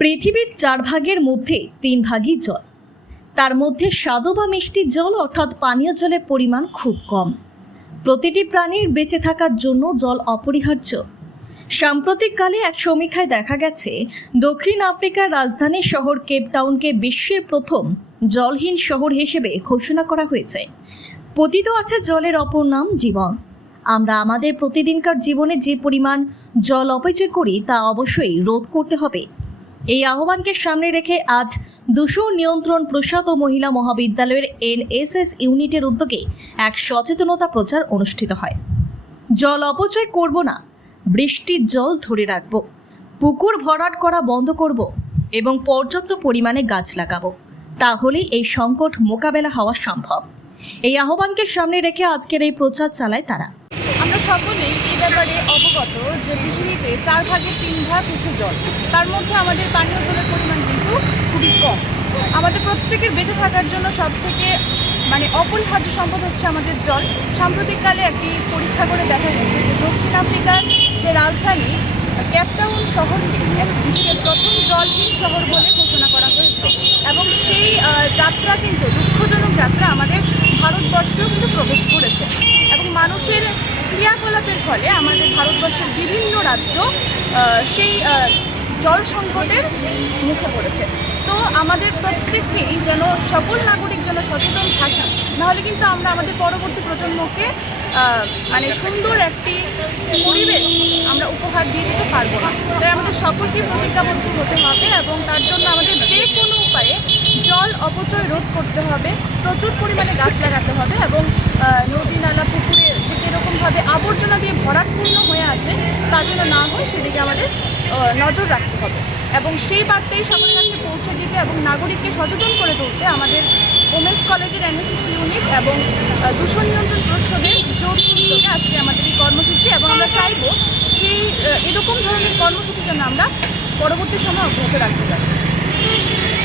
পৃথিবীর 4 ভাগের মধ্যে 3 ভাগই জল। তার মধ্যে স্বাদু বা মিষ্টি জল অর্থাৎ পানীয় জলের পরিমাণ খুব কম। প্রতিটি প্রাণীর বেঁচে থাকার জন্য জল অপরিহার্য। সাম্প্রতিককালে এক সমীক্ষায় দেখা গেছে দক্ষিণ আফ্রিকার রাজধানী শহর কেপ টাউনকে বিশ্বের প্রথম জলহীন শহর হিসেবে ঘোষণা করা হয়েছে। পতিত আছে জলের অপর নাম জীবন। আমরা আমাদের প্রতিদিনকার জীবনে যে পরিমাণ জল অপচয় করি তা অবশ্যই রোধ করতে হবে। এই আহ্বানকে সামনে রেখে আজ দূষণ নিয়ন্ত্রণ প্রসাদ ও মহিলা মহাবিদ্যালয়ের NSS ইউনিটের উদ্যোগে এক সচেতনতা প্রচার অনুষ্ঠিত হয়। জল অপচয় করব না, বৃষ্টির জল ধরে রাখব, পুকুর ভরাট করা বন্ধ করব এবং পর্যাপ্ত পরিমাণে গাছ লাগাবো, তাহলেই এই সংকট মোকাবেলা হওয়া সম্ভব। এই আহ্বানকে সামনে রেখে আজকের এই প্রচার চালায় তারা। আমরা সকলেই এই ব্যাপারে অবগত যে পৃথিবীতে 4 ভাগের 3 ভাগ হচ্ছে জল। তার মধ্যে আমাদের পানীয় জলের পরিমাণ কিন্তু খুবই কম। আমাদের প্রত্যেকের বেঁচে থাকার জন্য সবথেকে অপরিহার্য সম্পদ হচ্ছে আমাদের জল। সাম্প্রতিককালে একটি পরীক্ষা করে দেখা গেছে যে দক্ষিণ আফ্রিকার যে রাজধানী কেপ টাউন শহরটি বিশ্বের প্রথম জলহীন শহর বলে ঘোষণা করা হয়েছে এবং সেই যাত্রা কিন্তু দুঃখজনক যাত্রা আমাদের ভারতবর্ষেও কিন্তু প্রবেশ করেছে এবং মানুষের ক্রিয়াকলাপের ফলে আমাদের ভারতবর্ষের বিভিন্ন রাজ্য সেই জল সংকটের মুখে পড়েছে। তো আমাদের প্রত্যেককেই যেন সকল নাগরিক যেন সচেতন থাকি, নাহলে কিন্তু আমরা আমাদের পরবর্তী প্রজন্মকে সুন্দর একটি পরিবেশ আমরা উপহার দিয়ে দিতে পারবো না। তাই আমাদের সকলকে প্রতিজ্ঞাবদ্ধ হতে হবে এবং তার জন্য আমাদের যে কোনো উপায়ে জল অপচয় রোধ করতে হবে, প্রচুর পরিমাণে গাছ লাগাতে হবে এবং নদী নালা পুকুরে যে এরকমভাবে আবর্জনা দিয়ে ভরাটপূর্ণ হয়ে আছে তা যেন না হয় সেদিকে আমাদের নজর রাখতে হবে এবং সেই বার্তাই সকলের কাছে পৌঁছে দিতে এবং নাগরিককে সচেতন করে তুলতে আমাদের ওমেন্স কলেজের NSS ইউনিট এবং দূষণ নিয়ন্ত্রণ পরিষদের যৌথ উদ্যোগে আজকে আমাদের এই কর্মসূচি এবং আমরা চাইব সেই এরকম ধরনের কর্মসূচি যেন আমরা পরবর্তী সময় অব্যাহত রাখতে পারি।